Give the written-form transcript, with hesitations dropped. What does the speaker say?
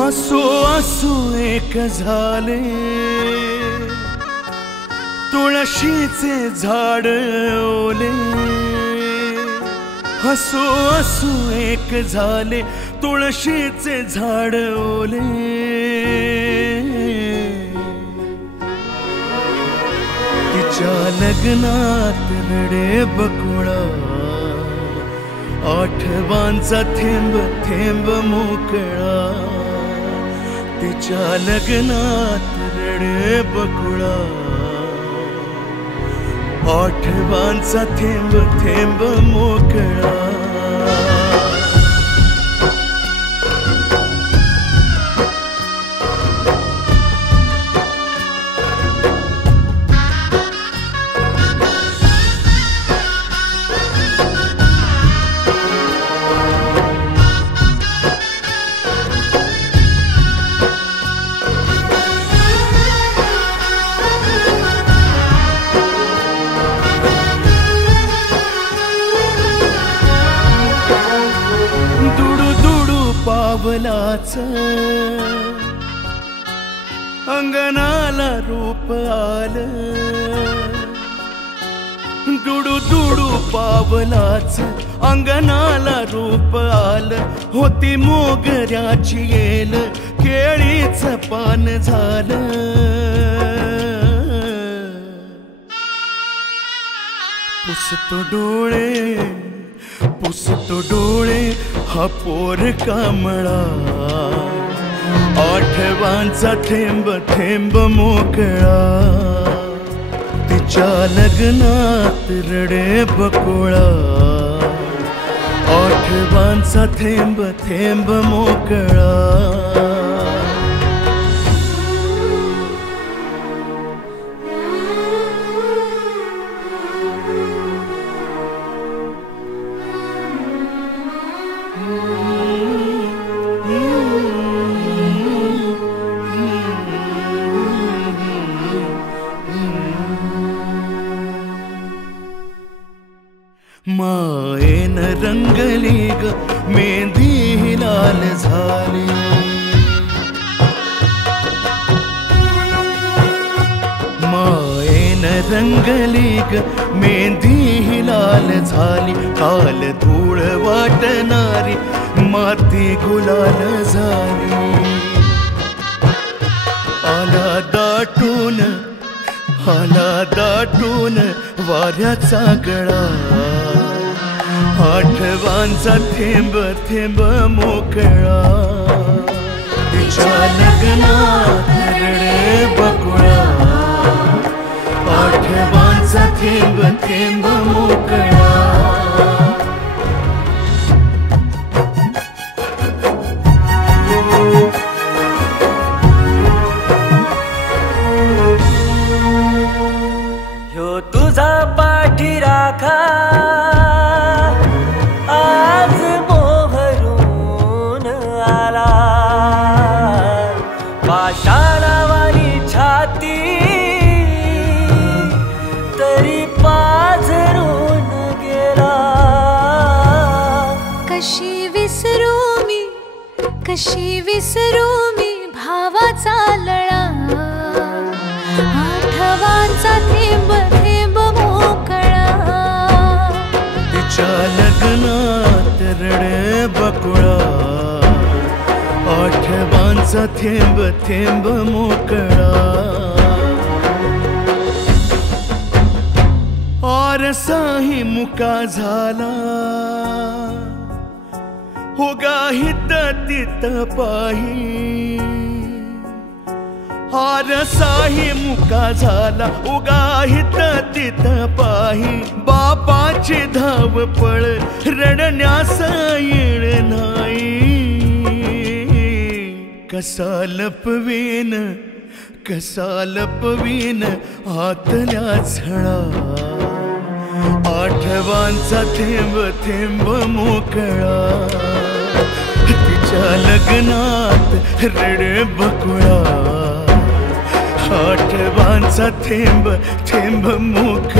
असो असो एक झाले तुळशीचे झाड ओले, हसू हसू एक झाले तुळशीचे झाड ओले। तिच्या लग्नात रडे बकुळा, आठवांचा थेंब थेंब मोकळा। तिच्या लग्नात रडे बकुळा, आठवांचा थेंब थेंब मोकळा। पावलाच अंगणाला रूप आलं, दुडू दुडू पावलाच अंगणाला रूप आलं। होती मोगऱ्याची येल केळीच पान झालं। पुसतो डोळे पुसतो डोळे हा पोर कामळा, आठवांचा थेंब थेंब मोकळा। तिच्या लग्नात रडे बकुळा, आठवांचा थेंब थेंब मोकळा। मायेन रंगली ग मेहंदी लाल झाली, मायेन रंगली ग मेहंदी लाल झाली। काल धूळ वाटणारी माती गुलाल झाली। आला दाटून वाऱ्याचा गळा, आठवांचा थेंब थेंब मोकळा। तिच्या लग्नात रडे बकुळा, आठवांचा थेंब थेंब मोकळा। तुझा पाठीराखा आज मोहरून आला, पाषाणावानी छाती तरी पाझरून गेला। कशी विसरू मी भावाचा लळा, आठवांचा थेंब थेंब मोकळा। तिच्या लग्नात रडे बकुळा, आठवांचा थेंब थेंब मोकळा। आरसाही मुका झाला, होगा हित तित पाही। आरसाही मुका झाला, उगा हित तित पाही। बापाची धावपळ रडण्यास येळ नाही, कसा लपवीन आतल्या झळा। आठवांचा थेंब थेंब मोकळा, तिच्या लग्नात रडे बकुळा, आठवांचा थेंब थेंब मोकळा।